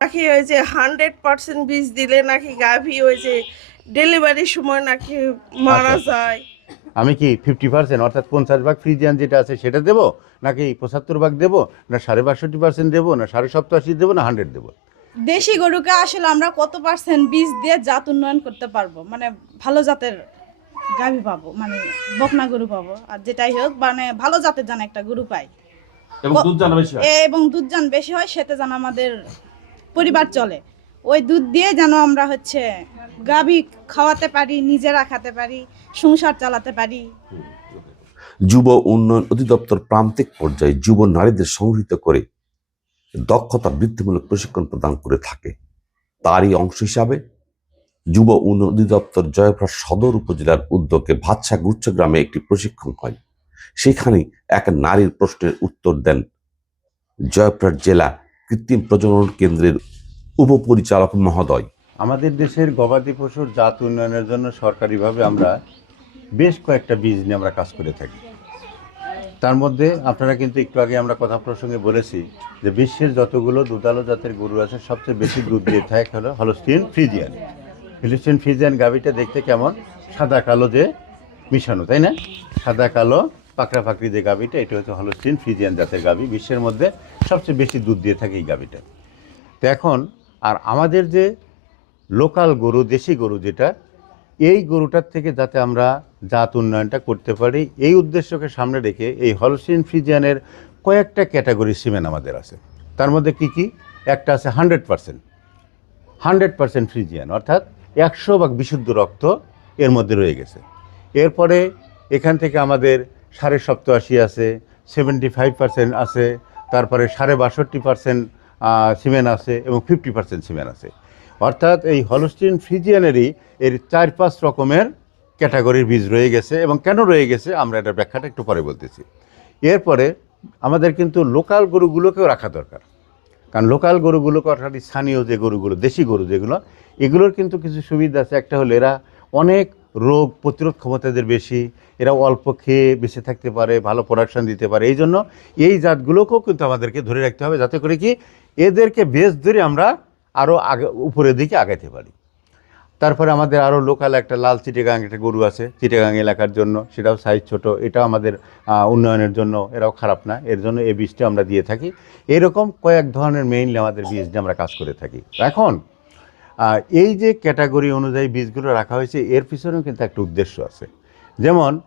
নাকি ওই যে হান্ড্রেড পার্সেন্ট বীজ দিলে নাকি গাভী ওই যে ডেলিভারির সময় নাকি মারা আচ্ছা। যায়? আমি কি ফিফটি পার্সেন্ট অর্থাৎ পঞ্চাশ ভাগ ফ্রিজিয়ান যেটা আছে সেটা দেবো? নাকি পঁচাত্তর ভাগ দেবো? না সাড়ে বাষট্টি পার্সেন্ট দেবো? না সাড়ে সপ্তাশি দেবো? না হান্ড্রেড দেবো? দেশি গরুকে আসলে আমরা কত পার্সেন্ট বীজ দিয়ে জাত উন্নয়ন করতে পারব? মানে ভালো জাতের গাভী পাবো মানে বকনা গরু পাবো আর যেটাই হোক মানে ভালো জাতের যেন একটা গরু পাই। এবং দুধ জানা বেশি হয়। এ এবং দুধ যেন বেশি হয় সেটা যেন আমাদের পরিবার চলে। ওই দুধ দিয়ে যেন আমরা হচ্ছে গাভী খাওয়াতে পারি, নিজেরা খেতে পারি, সংসার চালাতে পারি। যুব উন্নয়ন অধিদপ্তর প্রান্তিক পর্যায়ে যুব নারীদের সংগৃহীত করে দক্ষতা বৃদ্ধিমূলক প্রশিক্ষণ প্রদান করে থাকে। তারই অংশ হিসাবে যুব উন্নয়ন অধিদপ্তর জয়প্রকাশ সদর উপজেলার উদ্যোগে ভাতসা গুচ্ছ গ্রামে একটি প্রশিক্ষণ হয়। সেখানে এক নারীর প্রশ্নের উত্তর দেন জয়প্রকাশ জেলা কৃত্রিম প্রজনন কেন্দ্রের উপপরিচালক মহোদয়। আমাদের দেশের গবাদি পশুর জাত উন্নয়নের জন্য সরকারিভাবে আমরা বেশ কয়েকটা বীজ নিয়ে আমরা কাজ করে থাকি। তার মধ্যে আপনারা কিন্তু একটু আগে আমরা কথা প্রসঙ্গে বলেছি যে বিশ্বের যতগুলো দুধালো জাতের গরু আছে, সবচেয়ে বেশি দুধ দিয়ে থাকে হলো হলস্টিন ফ্রিজিয়ান। হলস্টিন ফ্রিজিয়ান গাভিটা দেখতে কেমন? সাদা কালো যে মিশানো, তাই না? সাদা কালো পাকড়া পাকড়ি যে গাভিটা, এটা হচ্ছে হলস্টিন ফ্রিজিয়ান জাতের গাভি। বিশ্বের মধ্যে সবচেয়ে বেশি দুধ দিয়ে থাকে এই গাভিটা। তো এখন, আর আমাদের যে লোকাল গরু, দেশি গরু যেটা, এই গরুটার থেকে যাতে আমরা জাত উন্নয়নটা করতে পারি, এই উদ্দেশ্যকে সামনে রেখে এই হলস্টিন ফ্রিজিয়ানের কয়েকটা ক্যাটাগরি সিমেন আমাদের আছে। তার মধ্যে কি কি? একটা আছে hundred percent. Hundred percent Friesian, অর্থাৎ একশো ভাগ বিশুদ্ধ রক্ত এর মধ্যে রয়ে গেছে। এরপরে এখান থেকে আমাদের সাড়ে সপ্তাশি আছে সেভেন্টি ফাইভ পার্সেন্ট আছে, তারপরে সাড়ে বাষট্টি পার্সেন্ট সিমেন্ট আছে এবং ফিফটি পার্সেন্ট সিমেন্ট আছে। অর্থাৎ এই হলস্টিন ফ্রিজিয়ানেরই এর চার পাঁচ রকমের ক্যাটাগরির বীজ রয়ে গেছে এবং কেন রয়ে গেছে আমরা এটার ব্যাখ্যাটা একটু পরে বলতেছি। এরপরে আমাদের কিন্তু লোকাল গরুগুলোকেও রাখা দরকার। কারণ লোকাল গরুগুলোকে অর্থাৎ স্থানীয় যে গরুগুলো, দেশি গরু যেগুলো, এগুলোর কিন্তু কিছু সুবিধা আছে। একটা হলো এরা অনেক রোগ প্রতিরোধ ক্ষমতা এদের বেশি, এরা অল্প খেয়ে বেঁচে থাকতে পারে, ভালো প্রোডাকশন দিতে পারে। এই জন্য এই জাতগুলোকেও কিন্তু আমাদেরকে ধরে রাখতে হবে যাতে করে কি এদেরকে বেশ ধরে আমরা আরও আগে, উপরের দিকে আগাইতে পারি। তারপরে আমাদের আরও লোকাল একটা লাল চিটেগাং একটা গরু আছে, চিটেগাং এলাকার জন্য। সেটাও সাইজ ছোট, এটাও আমাদের উন্নয়নের জন্য এরাও খারাপ না। এর জন্য এই বীজটা আমরা দিয়ে থাকি। এরকম কয়েক ধরনের মেইনলি আমাদের বীজ আমরা কাজ করে থাকি। এখন এই যে ক্যাটাগরি অনুযায়ী বীজগুলো রাখা হয়েছে, এর পিছনেও কিন্তু একটা উদ্দেশ্য আছে। যেমন,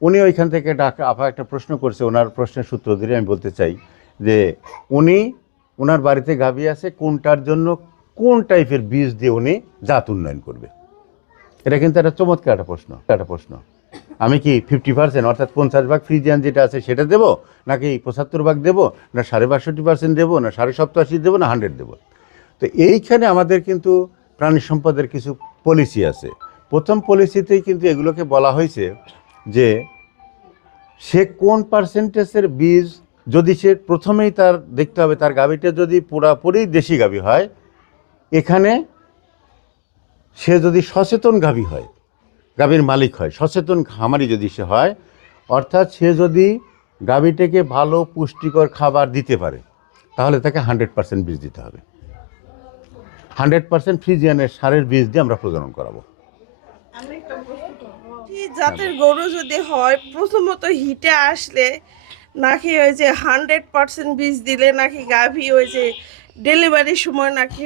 উনি ওইখান থেকে ডাকা আপা একটা প্রশ্ন করছে, ওনার প্রশ্নের সূত্র ধরে আমি বলতে চাই যে, উনি ওনার বাড়িতে গাভী আছে, কোনটার জন্য কোন টাইপের বীজ দিয়ে উনি জাত উন্নয়ন করবে? এটা কিন্তু একটা চমৎকার একটা প্রশ্ন একটা প্রশ্ন। আমি কি ফিফটি পার্সেন্ট অর্থাৎ পঞ্চাশ ভাগ ফ্রিজিয়ান যেটা আছে সেটা দেবো? নাকি পঁচাত্তর ভাগ দেবো? না সাড়ে বাষট্টি পার্সেন্ট দেবো? না সাড়ে সপ্তাশি দেবো? না হান্ড্রেড দেবো? তো এইখানে আমাদের কিন্তু প্রাণী সম্পদের কিছু পলিসি আছে। প্রথম পলিসিতেই কিন্তু এগুলোকে বলা হয়েছে যে সে কোন পার্সেন্টেজের বীজ যদি সে প্রথমেই তার দেখতে হবে, তার গাভীটা যদি পুরাপুরি দেশি গাভী হয়, এখানে সে যদি সচেতন গাভী হয়, গাভীর মালিক হয়, সচেতন খামারি যদি সে হয়, অর্থাৎ সে যদি গাভীটাকে ভালো পুষ্টিকর খাবার দিতে পারে, তাহলে তাকে হান্ড্রেড পার্সেন্ট বীজ দিতে হবে। হান্ড্রেড পার্সেন্ট ফ্রিজিয়ানের সারের বীজ দিয়ে আমরা প্রজনন করাবো জাতের গরু যদি হয় প্রথমত হিটে আসলে নাকি ওই যে হান্ড্রেড পার্সেন্ট বীজ দিলে নাকি গাভী ওই যে ডেলিভারির সময় নাকি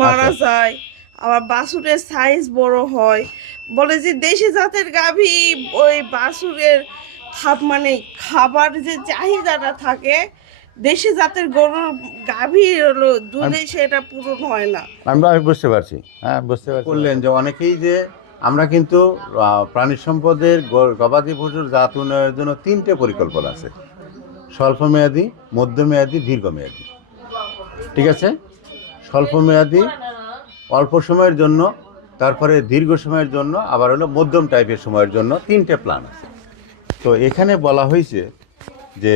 মারা আচ্ছা। যায় আবার বাছুরের সাইজ বড় হয় বলে যে দেশি জাতের গাভী ওই বাছুরের খাপ মানে খাবার যে চাহিদাটা থাকে দেশি জাতের গরুর গাভী হলো দুধে সেটা পূরণ হয় না। আমরা আমি বুঝতে পারছি। হ্যাঁ বুঝতে পারছি। বললেন যে অনেকেই যে আমরা কিন্তু প্রাণী সম্পদের গবাদি পশুর জাত উন্নয়নের জন্য তিনটে পরিকল্পনা আছে। স্বল্পমেয়াদী মধ্যমেয়াদী দীর্ঘমেয়াদী। ঠিক আছে? স্বল্পমেয়াদী অল্প সময়ের জন্য তারপরে দীর্ঘ সময়ের জন্য আবার হলো মধ্যম টাইপের সময়ের জন্য তিনটে প্ল্যান আছে। তো এখানে বলা হয়েছে যে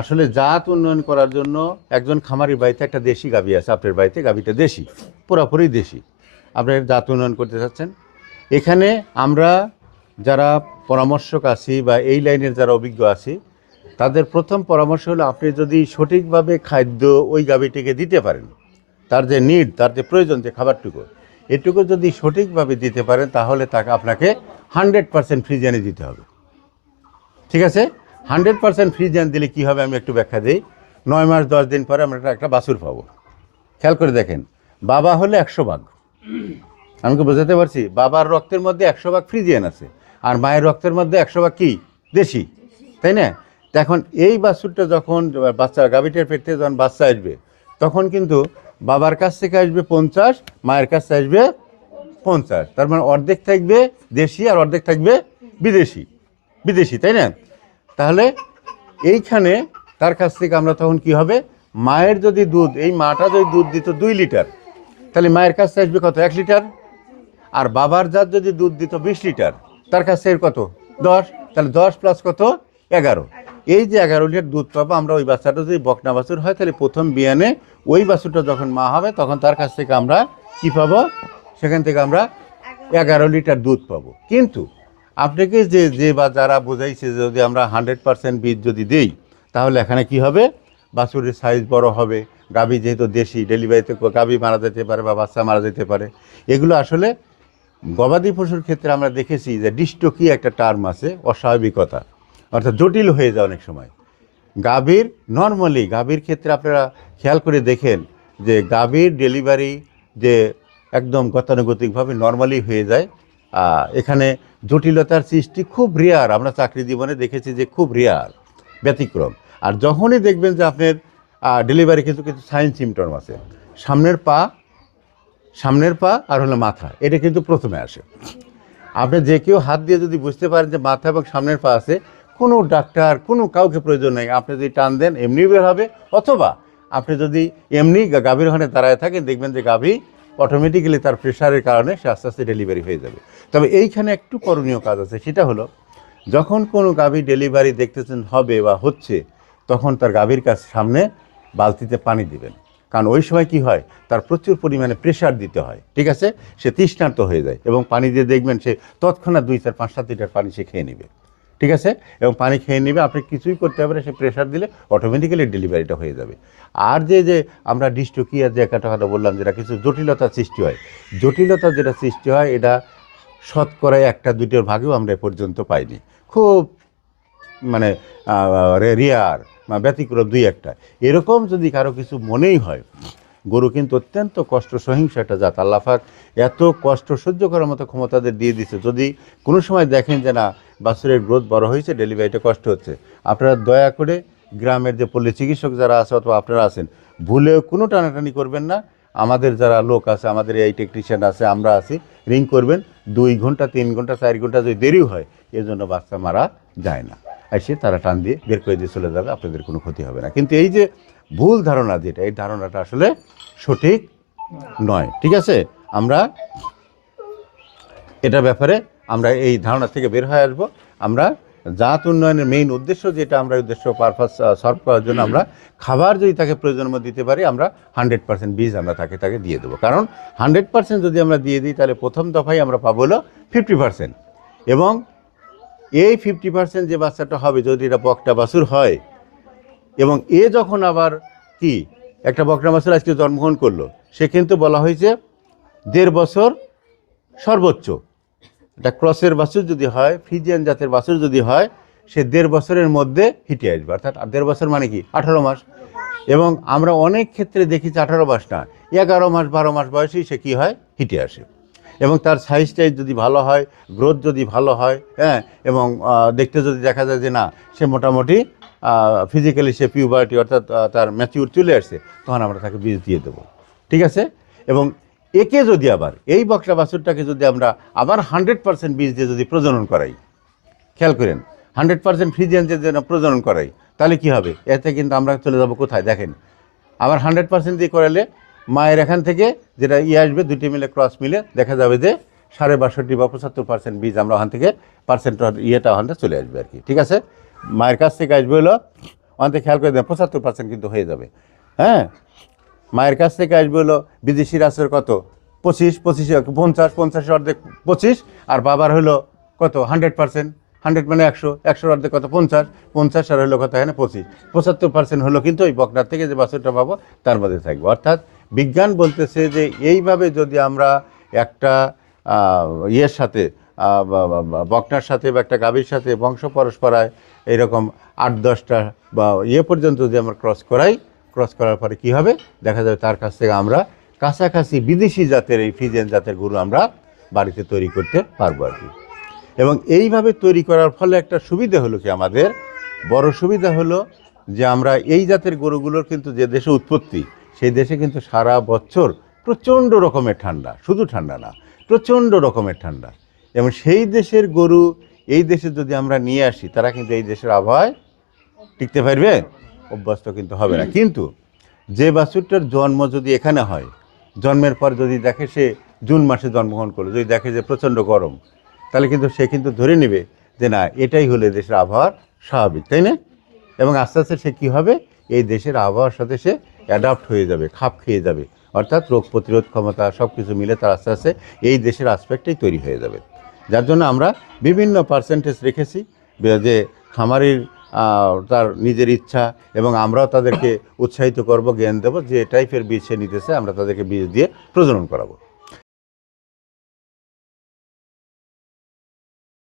আসলে জাত উন্নয়ন করার জন্য একজন খামারির বাড়িতে একটা দেশি গাভী আছে, আপনার বাড়িতে গাভীটা দেশি, পুরোপুরি দেশি। আপনার জাত উন্নয়ন করতে চাচ্ছেন। এখানে আমরা যারা পরামর্শক আছি বা এই লাইনের যারা অভিজ্ঞ আছি, তাদের প্রথম পরামর্শ হলো আপনি যদি সঠিকভাবে খাদ্য ওই গাভীটিকে দিতে পারেন, তার যে নিড তার যে প্রয়োজন যে খাবারটুকু, এটুকু যদি সঠিকভাবে দিতে পারেন, তাহলে তাকে আপনাকে হান্ড্রেড পার্সেন্ট ফ্রিজিয়ানে দিতে হবে। ঠিক আছে? হান্ড্রেড পার্সেন্ট ফ্রি ফ্রিজিয়ান দিলে কী হবে আমি একটু ব্যাখ্যা দিই। নয় মাস, দশ দিন পরে আমরা একটা- বাছুর পাবো। খেয়াল করে দেখেন, বাবা হলে একশো ভাগ। আমি কি বোঝাতে পারছি? বাবার রক্তের মধ্যে একশো ভাগ ফ্রিজিয়ান আছে। আর মায়ের রক্তের মধ্যে একশো ভাগ কী? দেশি। তাই না? এখন এই বাছুরটা যখন বাচ্চা গাভীটার পেট থেকে যখন বাচ্চা আসবে, তখন কিন্তু বাবার কাছ থেকে আসবে পঞ্চাশ, মায়ের কাছ থেকে আসবে পঞ্চাশ। তার মানে অর্ধেক থাকবে দেশি আর অর্ধেক থাকবে বিদেশি। বিদেশি, তাই না? তাহলে এইখানে তার কাছ থেকে আমরা তখন কি হবে? মায়ের যদি দুধ, এই মাটা যদি দুধ দিত দুই লিটার, তাহলে মায়ের কাছ থেকে আসবে কত? এক লিটার? আর বাবার জাত যদি দুধ দিত বিশ লিটার, তার কাছ থেকে কত? দশ। তাহলে দশ প্লাস কত? এগারো। এই যে এগারো লিটার দুধ পাবো আমরা, ওই বাচ্চাটা যদি বকনা বাছুর হয়, তাহলে প্রথম বিয়ানে ওই বাছুরটা যখন মা হবে, তখন তার কাছ থেকে আমরা কি পাবো? সেখান থেকে আমরা এগারো লিটার দুধ পাবো। কিন্তু আপনাকে যে যে বা যারা বোঝাইছে যদি আমরা হান্ড্রেড পার্সেন্ট বীজ যদি দিই, তাহলে এখানে কি হবে? বাছুরের সাইজ বড় হবে। গাভী যেহেতু দেশি ডেলিভারিতে গাভী মারা যেতে পারে বা বাচ্চা মারা যেতে পারে। এগুলো আসলে গবাদি পশুর ক্ষেত্রে আমরা দেখেছি যে ডিস্টোকি একটা টার্ম আছে, অস্বাভাবিকতা। অর্থাৎ জটিল হয়ে যায় অনেক সময়। গাভীর নর্মালি গাভীর ক্ষেত্রে আপনারা খেয়াল করে দেখেন যে গাভীর ডেলিভারি যে একদম গতানুগতিকভাবে নর্মালি হয়ে যায় এখানে জটিলতার সৃষ্টি খুব রেয়ার আমরা চাকরি জীবনে দেখেছি যে খুব রেয়ার ব্যতিক্রম। আর যখনই দেখবেন যে আপনার ডেলিভারি কিন্তু কিছু সাইন সিমটম আছে। সামনের পা সামনের পা আর হলো মাথা, এটা কিন্তু প্রথমে আসে। আপনি যে কেউ হাত দিয়ে যদি বুঝতে পারেন যে মাথা এবং সামনের পা আছে, কোনো ডাক্তার, কোনো কাউকে প্রয়োজন নেই। আপনি যদি টান দেন এমনি বের হবে। অথবা আপনি যদি এমনি গাভীর ওখানে দাঁড়ায় থাকেন, দেখবেন যে গাভী অটোমেটিক্যালি তার প্রেশারের কারণে সে আস্তে আস্তে ডেলিভারি হয়ে যাবে। তবে এইখানে একটু করণীয় কাজ আছে, সেটা হলো, যখন কোনো গাভী ডেলিভারি দেখতেছেন হবে বা হচ্ছে, তখন তার গাভীর কাছ সামনে বালতিতে পানি দিবেন। কারণ ওই সময় কি হয়, তার প্রচুর পরিমাণে প্রেশার দিতে হয়, ঠিক আছে? সে তৃষ্ণার্ত হয়ে যায় এবং পানি দিয়ে দেখবেন সে তৎক্ষণাৎ দুই চার পাঁচ সাত লিটার পানি সে খেয়ে নেবে। ঠিক আছে? এবং পানি খেয়ে নেবে, আপনি কিছুই করতে হবে না, সে প্রেশার দিলে অটোমেটিক্যালি ডেলিভারিটা হয়ে যাবে। আর যে যে আমরা ডিস্টোকিয়া যে একটা কথা বললাম, যেটা কিছু জটিলতা সৃষ্টি হয়, জটিলতা যেটা সৃষ্টি হয়, এটা শতকরা একটা দুটোর ভাগেও আমরা এ পর্যন্ত পাইনি। খুব মানে রিয়ার বা ব্যতিক্রম দুই একটা। এরকম যদি কারও কিছু মনেই হয় গরু কিন্তু অত্যন্ত কষ্ট, সহিংস একটা জাত। আল্লাহাক এত কষ্ট সহ্য করার মতো ক্ষমতাদের দিয়ে দিচ্ছে যদি কোনো সময় দেখেন যে না, বাছুরের গ্রোথ বড় হয়েছে ডেলিভারিটা কষ্ট হচ্ছে, আপনারা দয়া করে গ্রামের যে পল্লী চিকিৎসক যারা আছে অথবা আপনারা আছেন, ভুলেও কোনো টানাটানি করবেন না। আমাদের যারা লোক আছে, আমাদের এই টেকনিশিয়ান আছে, আমরা আছি রিং করবেন, দুই ঘণ্টা, তিন ঘণ্টা, চার ঘণ্টা যদি দেরিও হয় এর জন্য বাচ্চা মারা যায় না। এসে তারা টান দিয়ে বের করে দিয়ে চলে যাবে, আপনাদের কোনো ক্ষতি হবে না। কিন্তু এই যে ভুল ধারণা যেটা, এই ধারণাটা আসলে সঠিক নয়, ঠিক আছে? আমরা এটা ব্যাপারে আমরা এই ধারণা থেকে বের হয়ে আসব। আমরা জাত উন্নয়নের মেইন উদ্দেশ্য যেটা, আমরা উদ্দেশ্য পারপাস সলভ করার জন্য আমরা খাবার যদি তাকে প্রয়োজন দিতে পারি, আমরা হান্ড্রেড পার্সেন্ট বীজ আমরা তাকে তাকে দিয়ে দেবো। কারণ হান্ড্রেড পার্সেন্ট যদি আমরা দিয়ে দিই, তাহলে প্রথম দফায় আমরা পাবো হলো ফিফটি পার্সেন্ট এবং এই ফিফটি পার্সেন্ট যে বাচ্চাটা হবে যদি এটা বকটা বাছুর হয়, এবং এ যখন আবার কি, একটা বকটা বাছুর আজকে জন্মগ্রহণ করল, সে কিন্তু বলা হয়েছে দেড় বছর সর্বোচ্চ। এটা ক্রসের বাছুর যদি হয়, ফ্রিজিয়ান জাতের বাছুর যদি হয়, সে দেড় বছরের মধ্যে হিটে আসবে। অর্থাৎ দেড় বছর মানে কি? আঠারো মাস। এবং আমরা অনেক ক্ষেত্রে দেখেছি আঠারো মাস না, এগারো মাস, বারো মাস বয়সেই সে কী হয়? হিটে আসে। এবং তার সাইজ টাইজ যদি ভালো হয় গ্রোথ যদি ভালো হয় হ্যাঁ এবং দেখতে যদি দেখা যায় যে না, সে মোটামুটি ফিজিক্যালি সে পিউবার্টি অর্থাৎ তার ম্যাচিউর চলে আসছে, তখন আমরা তাকে বীজ দিয়ে দেবো। ঠিক আছে? এবং একে যদি আবার, এই বকরা বাছুরটাকে যদি আমরা আবার হান্ড্রেড পার্সেন্ট বীজ দিয়ে যদি প্রজনন করাই, খেয়াল করেন হান্ড্রেড পার্সেন্ট ফ্রিজিয়ান যে যেন প্রজনন করাই, তাহলে কি হবে? এতে কিন্তু আমরা চলে যাব কোথায়? দেখেন, আবার হান্ড্রেড পার্সেন্ট দিয়ে করালে মায়ের এখান থেকে যেটা ইয়ে আসবে দুটি মিলে ক্রস মিলে দেখা যাবে যে সাড়ে বাষট্টি বা পঁচাত্তর পার্সেন্ট বীজ আমরা ওখান থেকে পার্সেন্ট ইয়েটা ওখান থেকে চলে আসবে আর কি, ঠিক আছে? মায়ের কাছ থেকে আসবে হলো, ওখান থেকে খেয়াল করে দেন, পঁচাত্তর পার্সেন্ট কিন্তু হয়ে যাবে হ্যাঁ? মায়ের কাছ থেকে আসবে হলো, বিদেশি রাসের কত? পঁচিশ পঁচিশ, পঞ্চাশ, পঞ্চাশের অর্ধেক পঁচিশ, আর বাবার হলো কত? হান্ড্রেড পার্সেন্ট হান্ড্রেড মানে একশো, একশোর অর্ধেক কত? পঞ্চাশ। পঞ্চাশ আর হলো কত? এখানে পঁচিশ। পঁচাত্তর পার্সেন্ট হলো কিন্তু ওই বকনার থেকে যে বাছুরটা পাবো, তার মধ্যে থাকবে। অর্থাৎ বিজ্ঞান বলতেছে যে এইভাবে যদি আমরা একটা ইয়ের সাথে বকনার সাথে বা একটা গাভীর সাথে বংশ পরস্পরায় এরকম আট, দশটা বা ইয়ে পর্যন্ত যদি আমরা ক্রস করাই ক্রস করার পরে কি হবে? দেখা যাবে তার কাছ থেকে আমরা কাছাকাছি বিদেশি জাতের এই ফিজেন জাতের গরু আমরা বাড়িতে তৈরি করতে পারব আর কি। এবং এইভাবে তৈরি করার ফলে একটা সুবিধা হলো কি আমাদের? বড় সুবিধা হলো যে আমরা এই জাতের গরুগুলোর কিন্তু যে দেশে উৎপত্তি, সেই দেশে কিন্তু সারা বছর প্রচণ্ড রকমের ঠান্ডা, শুধু ঠান্ডা না, প্রচণ্ড রকমের ঠান্ডা। এবং সেই দেশের গরু এই দেশে যদি আমরা নিয়ে আসি, তারা কিন্তু এই দেশের আবহাওয়ায় টিকতে পারবে? অভ্যস্ত কিন্তু হবে না। কিন্তু যে বাছুরটার জন্ম যদি এখানে হয়, জন্মের পর যদি দেখে সে জুন মাসে জন্মগ্রহণ করল, যদি দেখে যে প্রচণ্ড গরম তাহলে কিন্তু সে কিন্তু ধরে নেবে যে না, এটাই হলে দেশের আবহাওয়ার স্বাভাবিক, তাই না? এবং আস্তে আস্তে সে কী হবে? এই দেশের আবহাওয়ার সাথে সে অ্যাডাপ্ট হয়ে যাবে, খাপ খেয়ে যাবে। অর্থাৎ রোগ প্রতিরোধ ক্ষমতা সব কিছু মিলে তার আস্তে আস্তে এই দেশের আসপেক্টটাই তৈরি হয়ে যাবে। যার জন্য আমরা বিভিন্ন পার্সেন্টেজ রেখেছি, যে খামারির তার নিজের ইচ্ছা এবং আমরাও তাদেরকে উৎসাহিত করব, জ্ঞান দেবো যে টাইপের বীজ সে নিতেছে, আমরা তাদেরকে বীজ দিয়ে প্রজনন করাবো।